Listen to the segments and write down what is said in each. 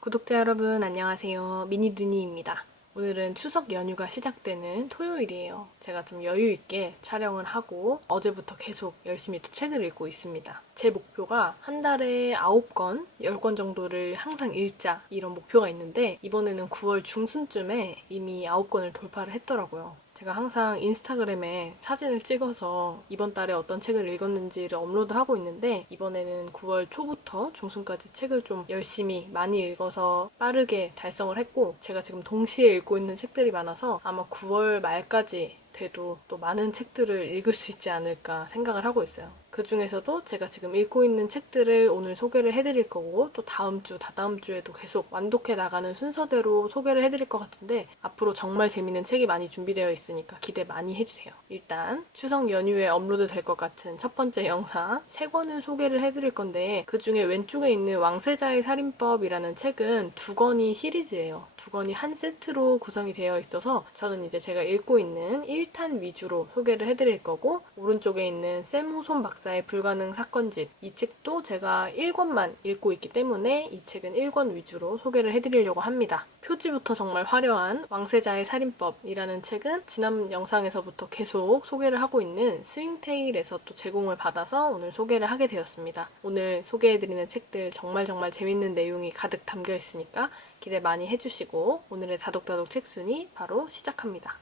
구독자 여러분 안녕하세요. 미니두니입니다. 오늘은 추석 연휴가 시작되는 토요일이에요. 제가 좀 여유 있게 촬영을 하고 어제부터 계속 열심히 또 책을 읽고 있습니다. 제 목표가 한 달에 9권, 10권 정도를 항상 읽자 이런 목표가 있는데 이번에는 9월 중순쯤에 이미 9권을 돌파를 했더라고요. 제가 항상 인스타그램에 사진을 찍어서 이번 달에 어떤 책을 읽었는지를 업로드하고 있는데 이번에는 9월 초부터 중순까지 책을 좀 열심히 많이 읽어서 빠르게 달성을 했고 제가 지금 동시에 읽고 있는 책들이 많아서 아마 9월 말까지 돼도 또 많은 책들을 읽을 수 있지 않을까 생각을 하고 있어요. 그 중에서도 제가 지금 읽고 있는 책들을 오늘 소개를 해드릴 거고 또 다음 주, 다다음 주에도 계속 완독해 나가는 순서대로 소개를 해드릴 것 같은데 앞으로 정말 재밌는 책이 많이 준비되어 있으니까 기대 많이 해주세요. 일단 추석 연휴에 업로드 될 것 같은 첫 번째 영상 3권을 소개를 해드릴 건데 그 중에 왼쪽에 있는 왕세자의 살인법이라는 책은 2권이 시리즈예요. 2권이 한 세트로 구성이 되어 있어서 저는 이제 제가 읽고 있는 1탄 위주로 소개를 해드릴 거고 오른쪽에 있는 샘 호손 박사의 불가능 사건집 이 책도 제가 1권만 읽고 있기 때문에 이 책은 1권 위주로 소개를 해드리려고 합니다. 표지부터 정말 화려한 왕세자의 살인법이라는 책은 지난 영상에서부터 계속 소개를 하고 있는 스윙테일에서 또 제공을 받아서 오늘 소개를 하게 되었습니다. 오늘 소개해드리는 책들 정말 재밌는 내용이 가득 담겨 있으니까 기대 많이 해주시고 오늘의 다독다독 책순위 바로 시작합니다.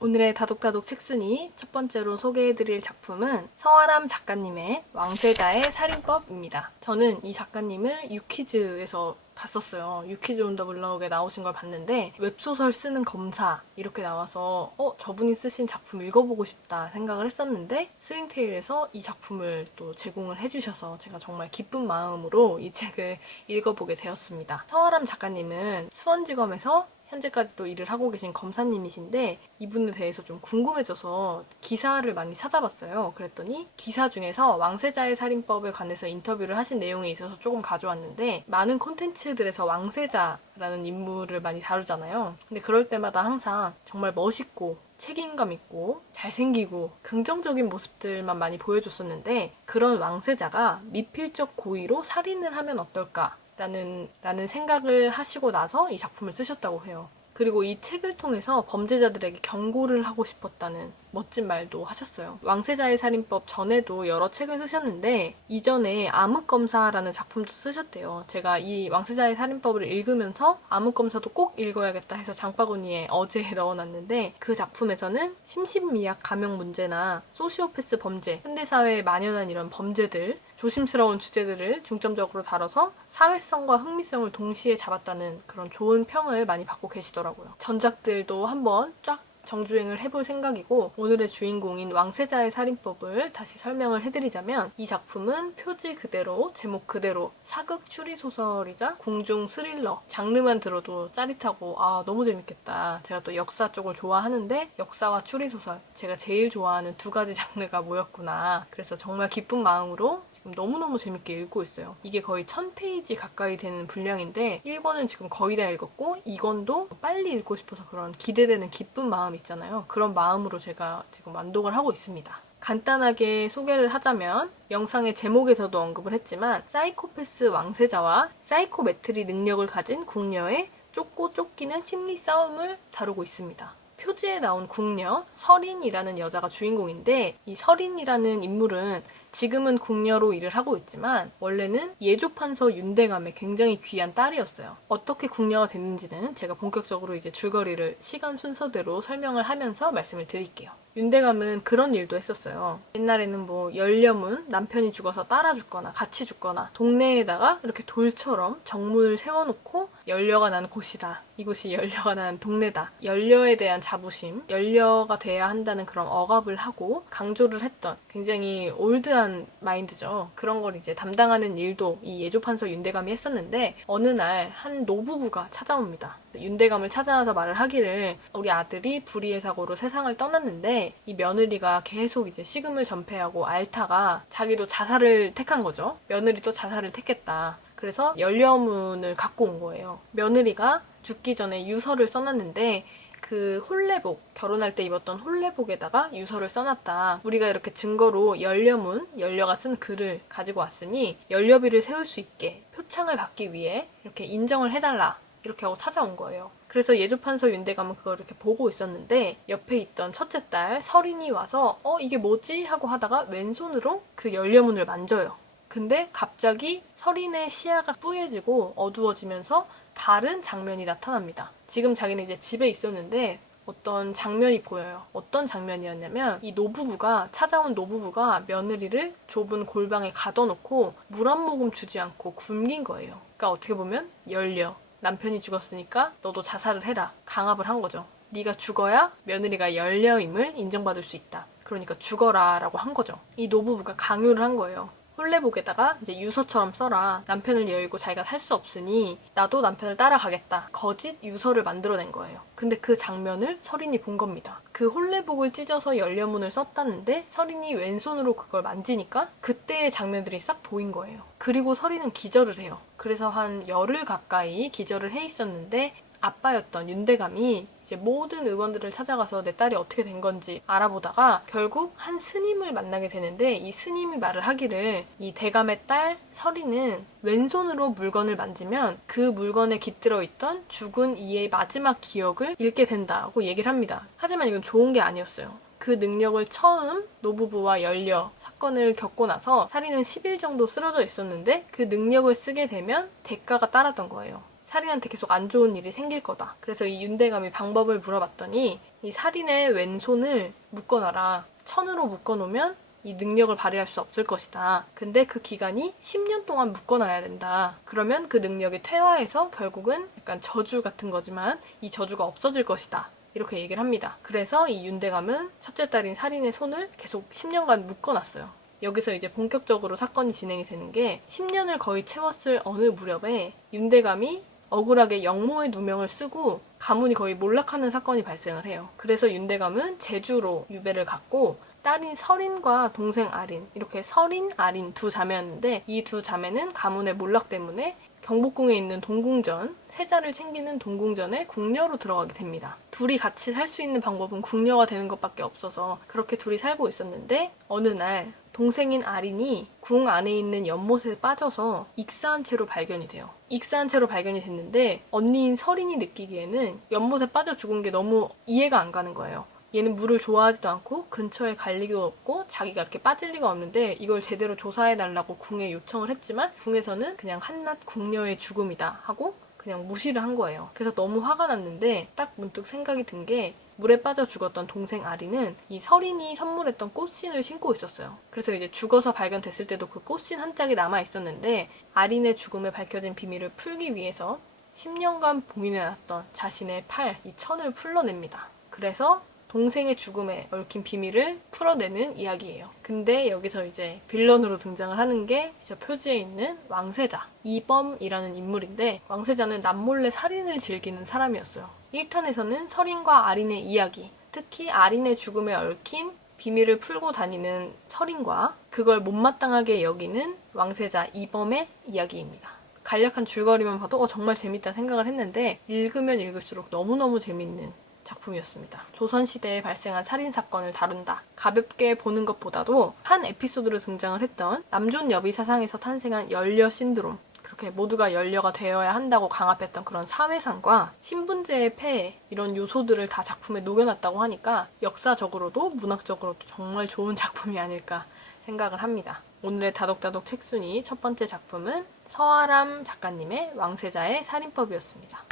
오늘의 다독다독 책순위 첫 번째로 소개해드릴 작품은 서아람 작가님의 왕세자의 살인법입니다. 저는 이 작가님을 유키즈에서 봤었어요. 유키즈 온 더 블럭에 나오신 걸 봤는데 웹소설 쓰는 검사 이렇게 나와서 저분이 쓰신 작품 읽어보고 싶다 생각을 했었는데 스윙테일에서 이 작품을 또 제공을 해주셔서 제가 정말 기쁜 마음으로 이 책을 읽어보게 되었습니다. 서아람 작가님은 수원지검에서 현재까지도 일을 하고 계신 검사님이신데 이분에 대해서 좀 궁금해져서 기사를 많이 찾아봤어요. 그랬더니 기사 중에서 왕세자의 살인법에 관해서 인터뷰를 하신 내용이 있어서 조금 가져왔는데 많은 콘텐츠들에서 왕세자라는 인물을 많이 다루잖아요. 근데 그럴 때마다 항상 정말 멋있고 책임감 있고 잘생기고 긍정적인 모습들만 많이 보여줬었는데 그런 왕세자가 미필적 고의로 살인을 하면 어떨까? 라는 생각을 하시고 나서 이 작품을 쓰셨다고 해요. 그리고 이 책을 통해서 범죄자들에게 경고를 하고 싶었다는 멋진 말도 하셨어요. 왕세자의 살인법 전에도 여러 책을 쓰셨는데 이전에 암흑검사라는 작품도 쓰셨대요. 제가 이 왕세자의 살인법을 읽으면서 암흑검사도 꼭 읽어야겠다 해서 장바구니에 어제 넣어놨는데 그 작품에서는 심신미약 감형 문제나 소시오패스 범죄, 현대사회에 만연한 이런 범죄들 조심스러운 주제들을 중점적으로 다뤄서 사회성과 흥미성을 동시에 잡았다는 그런 좋은 평을 많이 받고 계시더라고요. 전작들도 한번 쫙 정주행을 해볼 생각이고 오늘의 주인공인 왕세자의 살인법을 다시 설명을 해드리자면 이 작품은 표지 그대로 제목 그대로 사극 추리소설이자 궁중 스릴러 장르만 들어도 짜릿하고 너무 재밌겠다. 제가 또 역사 쪽을 좋아하는데 역사와 추리소설 제가 제일 좋아하는 두 가지 장르가 모였구나. 그래서 정말 기쁜 마음으로 지금 너무너무 재밌게 읽고 있어요. 이게 거의 1000페이지 가까이 되는 분량인데 1권은 지금 거의 다 읽었고 2권도 빨리 읽고 싶어서 그런 기대되는 기쁜 마음 있잖아요. 그런 마음으로 제가 지금 완독을 하고 있습니다. 간단하게 소개를 하자면 영상의 제목에서도 언급을 했지만 사이코패스 왕세자와 사이코메트리 능력을 가진 궁녀의 쫓고 쫓기는 심리 싸움을 다루고 있습니다. 표지에 나온 궁녀 설인이라는 여자가 주인공인데 이 설인이라는 인물은 지금은 궁녀로 일을 하고 있지만 원래는 예조판서 윤대감의 굉장히 귀한 딸이었어요. 어떻게 궁녀가 됐는지는 제가 본격적으로 이제 줄거리를 시간 순서대로 설명을 하면서 말씀을 드릴게요. 윤대감은 그런 일도 했었어요. 옛날에는 열려문 남편이 죽어서 따라 죽거나 같이 죽거나 동네에다가 이렇게 돌처럼 정문을 세워놓고 연려가 난 곳이다. 이곳이 연려가 난 동네다. 연려에 대한 자부심, 연려가 돼야 한다는 그런 억압을 하고 강조를 했던 굉장히 올드한 마인드죠. 그런 걸 이제 담당하는 일도 이 예조판서 윤대감이 했었는데 어느 날 한 노부부가 찾아옵니다. 윤대감을 찾아와서 말을 하기를 우리 아들이 불의의 사고로 세상을 떠났는데 이 며느리가 계속 이제 식음을 전폐하고 앓다가 자기도 자살을 택한 거죠. 며느리도 자살을 택했다. 그래서 연려문을 갖고 온 거예요. 며느리가 죽기 전에 유서를 써놨는데 그 홀레복, 결혼할 때 입었던 홀레복에다가 유서를 써놨다. 우리가 이렇게 증거로 연려가 쓴 글을 가지고 왔으니 연려비를 세울 수 있게 표창을 받기 위해 이렇게 인정을 해달라. 이렇게 하고 찾아온 거예요. 그래서 예조판서 윤대감은 그걸 이렇게 보고 있었는데 옆에 있던 첫째 딸 설인이 와서 이게 뭐지? 하고 하다가 왼손으로 그 연려문을 만져요. 근데 갑자기 설인의 시야가 뿌얘지고 어두워지면서 다른 장면이 나타납니다. 지금 자기는 이제 집에 있었는데 어떤 장면이 보여요. 어떤 장면이었냐면 이 찾아온 노부부가 며느리를 좁은 골방에 가둬놓고 물 한 모금 주지 않고 굶긴 거예요. 그러니까 어떻게 보면 남편이 죽었으니까 너도 자살을 해라. 강압을 한 거죠. 네가 죽어야 며느리가 연려임을 인정받을 수 있다. 그러니까 죽어라 라고 한 거죠. 이 노부부가 강요를 한 거예요. 홀레복에다가 이제 유서처럼 써라. 남편을 여의고 자기가 살 수 없으니 나도 남편을 따라가겠다. 거짓 유서를 만들어낸 거예요. 근데 그 장면을 설인이 본 겁니다. 그 홀레복을 찢어서 연려문을 썼다는데 설인이 왼손으로 그걸 만지니까 그때의 장면들이 싹 보인 거예요. 그리고 설인은 기절을 해요. 그래서 한 열흘 가까이 기절을 해 있었는데 아빠였던 윤대감이 이제 모든 의원들을 찾아가서 내 딸이 어떻게 된 건지 알아보다가 결국 한 스님을 만나게 되는데 이 스님이 말을 하기를 이 대감의 딸 설이는 왼손으로 물건을 만지면 그 물건에 깃들어 있던 죽은 이의 마지막 기억을 잃게 된다고 얘기를 합니다. 하지만 이건 좋은 게 아니었어요. 그 능력을 처음 노부부와 사건을 겪고 나서 살인은 10일 정도 쓰러져 있었는데 그 능력을 쓰게 되면 대가가 따랐던 거예요. 살인한테 계속 안 좋은 일이 생길 거다. 그래서 이 윤대감이 방법을 물어봤더니 이 살인의 왼손을 묶어놔라. 천으로 묶어놓으면 이 능력을 발휘할 수 없을 것이다. 근데 그 기간이 10년 동안 묶어놔야 된다. 그러면 그 능력이 퇴화해서 결국은 약간 저주 같은 거지만 이 저주가 없어질 것이다. 이렇게 얘기를 합니다. 그래서 이 윤대감은 첫째 딸인 살인의 손을 계속 10년간 묶어놨어요. 여기서 이제 본격적으로 사건이 진행이 되는 게 10년을 거의 채웠을 어느 무렵에 윤대감이 억울하게 영모의 누명을 쓰고 가문이 거의 몰락하는 사건이 발생을 해요. 그래서 윤대감은 제주로 유배를 갔고 딸인 설인과 동생 아린, 이렇게 설인, 아린 두 자매였는데 이 두 자매는 가문의 몰락 때문에 경복궁에 있는 동궁전, 세자를 챙기는 동궁전에 궁녀로 들어가게 됩니다. 둘이 같이 살 수 있는 방법은 궁녀가 되는 것밖에 없어서 그렇게 둘이 살고 있었는데 어느 날 동생인 아린이 궁 안에 있는 연못에 빠져서 익사한 채로 발견이 돼요. 익사한 채로 발견이 됐는데 언니인 설인이 느끼기에는 연못에 빠져 죽은 게 너무 이해가 안 가는 거예요. 얘는 물을 좋아하지도 않고 근처에 갈 리가 없고 자기가 이렇게 빠질 리가 없는데 이걸 제대로 조사해달라고 궁에 요청을 했지만 궁에서는 그냥 한낱 궁녀의 죽음이다 하고 그냥 무시를 한 거예요. 그래서 너무 화가 났는데 딱 문득 생각이 든 게 물에 빠져 죽었던 동생 아리는 이 설인이 선물했던 꽃신을 신고 있었어요. 그래서 이제 죽어서 발견됐을 때도 그 꽃신 한 짝이 남아 있었는데 아린의 죽음에 밝혀진 비밀을 풀기 위해서 10년간 봉인해놨던 자신의 팔, 이 천을 풀러냅니다. 그래서 동생의 죽음에 얽힌 비밀을 풀어내는 이야기예요. 근데 여기서 이제 빌런으로 등장을 하는 게 저 표지에 있는 왕세자, 이범이라는 인물인데 왕세자는 남몰래 살인을 즐기는 사람이었어요. 1탄에서는 설인과 아린의 이야기, 특히 아린의 죽음에 얽힌 비밀을 풀고 다니는 설인과 그걸 못마땅하게 여기는 왕세자 이범의 이야기입니다. 간략한 줄거리만 봐도 정말 재밌다 생각을 했는데 읽으면 읽을수록 너무너무 재밌는 작품이었습니다. 조선시대에 발생한 살인사건을 다룬다. 가볍게 보는 것보다도 한 에피소드로 등장을 했던 남존 여비 사상에서 탄생한 연려 신드롬, 그렇게 모두가 연려가 되어야 한다고 강압했던 그런 사회상과 신분제의 폐해, 이런 요소들을 다 작품에 녹여놨다고 하니까 역사적으로도 문학적으로도 정말 좋은 작품이 아닐까 생각을 합니다. 오늘의 다독다독 책순위 첫 번째 작품은 서아람 작가님의 왕세자의 살인법이었습니다.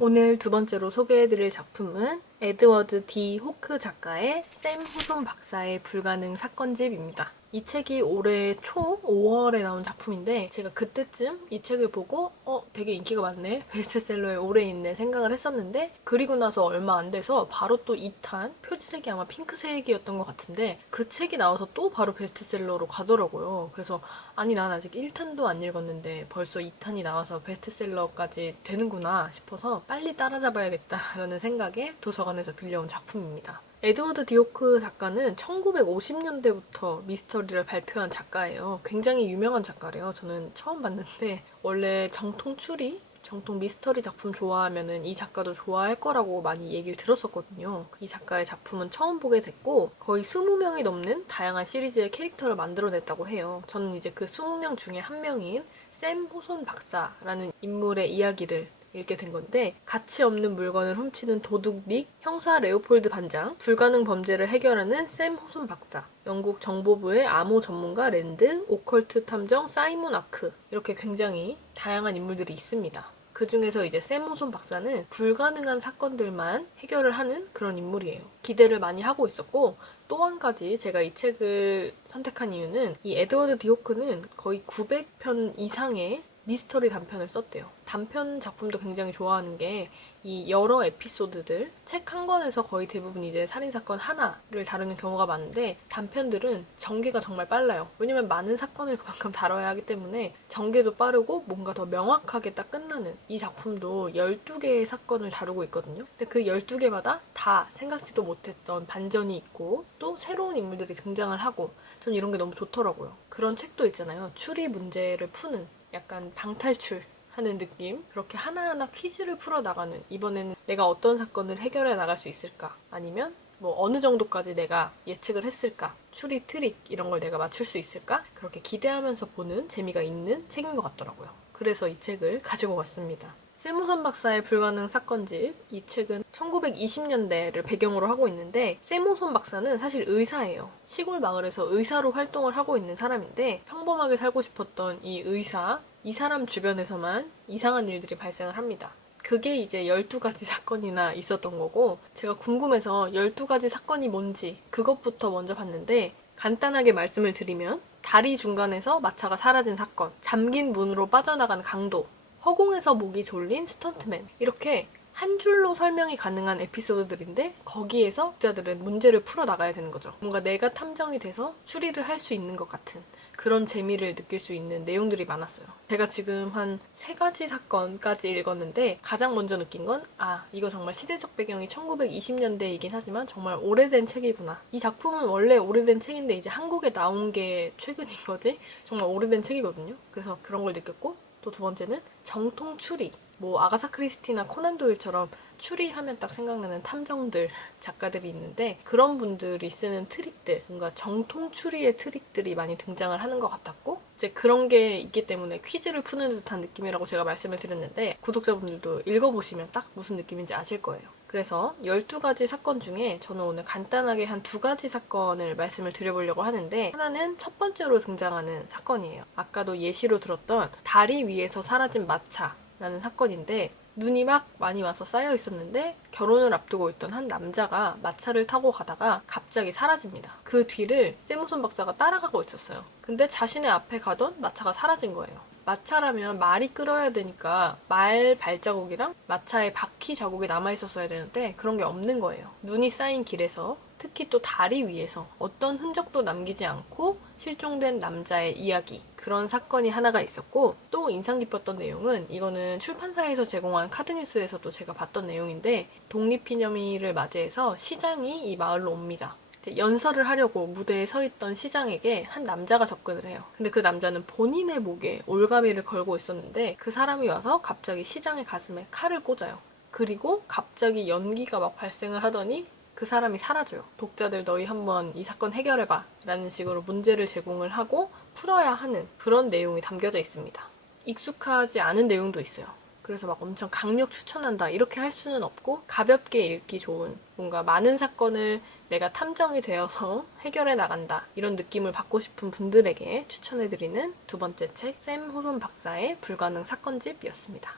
오늘 두 번째로 소개해드릴 작품은 에드워드 D. 호크 작가의 샘 후손 박사의 불가능 사건집입니다. 이 책이 올해 초 5월에 나온 작품인데 제가 그때쯤 이 책을 보고 되게 인기가 많네, 베스트셀러에 오래 있네 생각을 했었는데 그리고 나서 얼마 안 돼서 바로 또 2탄, 표지색이 아마 핑크색이었던 것 같은데 그 책이 나와서 또 바로 베스트셀러로 가더라고요. 그래서 아니 난 아직 1탄도 안 읽었는데 벌써 2탄이 나와서 베스트셀러까지 되는구나 싶어서 빨리 따라잡아야겠다라는 생각에 도서관에서 빌려온 작품입니다. 에드워드 디오크 작가는 1950년대부터 미스터리를 발표한 작가예요. 굉장히 유명한 작가래요. 저는 처음 봤는데 원래 정통 추리? 정통 미스터리 작품 좋아하면은 이 작가도 좋아할 거라고 많이 얘기를 들었었거든요. 이 작가의 작품은 처음 보게 됐고 거의 20명이 넘는 다양한 시리즈의 캐릭터를 만들어냈다고 해요. 저는 이제 그 20명 중에 한 명인 샘 호손 박사라는 인물의 이야기를 읽게 된 건데 가치 없는 물건을 훔치는 도둑 닉, 형사 레오폴드 반장, 불가능 범죄를 해결하는 샘 호손 박사, 영국 정보부의 암호 전문가 랜드, 오컬트 탐정 사이먼 아크 이렇게 굉장히 다양한 인물들이 있습니다. 그 중에서 이제 샘 호손 박사는 불가능한 사건들만 해결을 하는 그런 인물이에요. 기대를 많이 하고 있었고 또 한 가지 제가 이 책을 선택한 이유는 이 에드워드 디호크는 거의 900편 이상의 미스터리 단편을 썼대요. 단편 작품도 굉장히 좋아하는 게 이 여러 에피소드들, 책 한 권에서 거의 대부분 이제 살인사건 하나를 다루는 경우가 많은데 단편들은 전개가 정말 빨라요. 왜냐면 많은 사건을 그만큼 다뤄야 하기 때문에 전개도 빠르고 뭔가 더 명확하게 딱 끝나는 이 작품도 12개의 사건을 다루고 있거든요. 근데 그 12개마다 다 생각지도 못했던 반전이 있고 또 새로운 인물들이 등장을 하고 전 이런 게 너무 좋더라고요. 그런 책도 있잖아요. 추리 문제를 푸는 약간 방탈출 하는 느낌? 그렇게 하나하나 퀴즈를 풀어나가는 이번에는 내가 어떤 사건을 해결해 나갈 수 있을까? 아니면 뭐 어느 정도까지 내가 예측을 했을까? 추리 트릭 이런 걸 내가 맞출 수 있을까? 그렇게 기대하면서 보는 재미가 있는 책인 것 같더라고요. 그래서 이 책을 가지고 왔습니다. 세무선 박사의 불가능 사건집. 이 책은 1920년대를 배경으로 하고 있는데 세무선 박사는 사실 의사예요. 시골 마을에서 의사로 활동을 하고 있는 사람인데 평범하게 살고 싶었던 이 의사, 이 사람 주변에서만 이상한 일들이 발생을 합니다. 그게 이제 12가지 사건이나 있었던 거고 제가 궁금해서 12가지 사건이 뭔지 그것부터 먼저 봤는데 간단하게 말씀을 드리면 다리 중간에서 마차가 사라진 사건, 잠긴 문으로 빠져나간 강도, 허공에서 목이 졸린 스턴트맨 이렇게 한 줄로 설명이 가능한 에피소드들인데 거기에서 독자들은 문제를 풀어나가야 되는 거죠. 뭔가 내가 탐정이 돼서 추리를 할 수 있는 것 같은 그런 재미를 느낄 수 있는 내용들이 많았어요. 제가 지금 한 3가지 사건까지 읽었는데 가장 먼저 느낀 건 이거 정말 시대적 배경이 1920년대이긴 하지만 정말 오래된 책이구나. 이 작품은 원래 오래된 책인데 이제 한국에 나온 게 최근인 거지? 정말 오래된 책이거든요. 그래서 그런 걸 느꼈고 또 두 번째는 정통 추리. 뭐 아가사 크리스티나 코난 도일처럼 추리하면 딱 생각나는 탐정들, 작가들이 있는데 그런 분들이 쓰는 트릭들, 뭔가 정통 추리의 트릭들이 많이 등장을 하는 것 같았고 이제 그런 게 있기 때문에 퀴즈를 푸는 듯한 느낌이라고 제가 말씀을 드렸는데 구독자분들도 읽어보시면 딱 무슨 느낌인지 아실 거예요. 그래서 12가지 사건 중에 저는 오늘 간단하게 한 2가지 사건을 말씀을 드려보려고 하는데 하나는 첫 번째로 등장하는 사건이에요. 아까도 예시로 들었던 다리 위에서 사라진 마차라는 사건인데 눈이 막 많이 와서 쌓여 있었는데 결혼을 앞두고 있던 한 남자가 마차를 타고 가다가 갑자기 사라집니다. 그 뒤를 세무선 박사가 따라가고 있었어요. 근데 자신의 앞에 가던 마차가 사라진 거예요. 마차라면 말이 끌어야 되니까 말 발자국이랑 마차의 바퀴 자국이 남아있었어야 되는데 그런 게 없는 거예요. 눈이 쌓인 길에서 특히 또 다리 위에서 어떤 흔적도 남기지 않고 실종된 남자의 이야기 그런 사건이 하나가 있었고 또 인상 깊었던 내용은 이거는 출판사에서 제공한 카드뉴스에서도 제가 봤던 내용인데 독립기념일을 맞이해서 시장이 이 마을로 옵니다. 연설을 하려고 무대에 서 있던 시장에게 한 남자가 접근을 해요. 근데 그 남자는 본인의 목에 올가미를 걸고 있었는데 그 사람이 와서 갑자기 시장의 가슴에 칼을 꽂아요. 그리고 갑자기 연기가 막 발생을 하더니 그 사람이 사라져요. 독자들 너희 한번 이 사건 해결해봐 라는 식으로 문제를 제공을 하고 풀어야 하는 그런 내용이 담겨져 있습니다. 익숙하지 않은 내용도 있어요. 그래서 막 엄청 강력 추천한다 이렇게 할 수는 없고 가볍게 읽기 좋은 뭔가 많은 사건을 내가 탐정이 되어서 해결해 나간다 이런 느낌을 받고 싶은 분들에게 추천해드리는 두 번째 책 샘 호손 박사의 불가능 사건집이었습니다.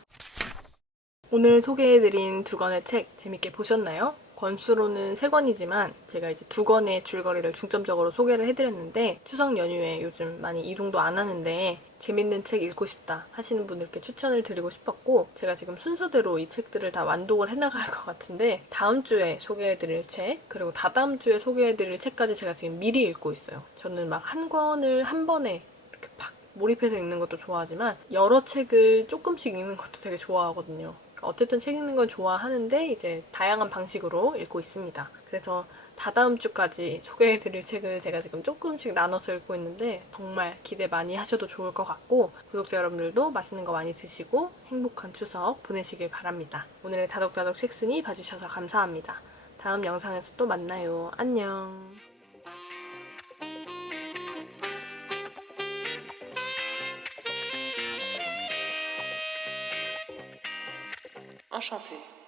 오늘 소개해드린 2권의 책 재밌게 보셨나요? 권수로는 3권이지만 제가 이제 2권의 줄거리를 중점적으로 소개를 해드렸는데 추석 연휴에 요즘 많이 이동도 안 하는데 재밌는 책 읽고 싶다 하시는 분들께 추천을 드리고 싶었고 제가 지금 순서대로 이 책들을 다 완독을 해나갈 것 같은데 다음 주에 소개해드릴 책 그리고 다다음 주에 소개해드릴 책까지 제가 지금 미리 읽고 있어요. 저는 막 한 권을 한 번에 이렇게 팍 몰입해서 읽는 것도 좋아하지만 여러 책을 조금씩 읽는 것도 되게 좋아하거든요. 어쨌든 책 읽는 걸 좋아하는데 이제 다양한 방식으로 읽고 있습니다. 그래서 다다음 주까지 소개해드릴 책을 제가 지금 조금씩 나눠서 읽고 있는데 정말 기대 많이 하셔도 좋을 것 같고 구독자 여러분들도 맛있는 거 많이 드시고 행복한 추석 보내시길 바랍니다. 오늘의 다독다독 책순이 봐주셔서 감사합니다. 다음 영상에서 또 만나요. 안녕. Enchanté.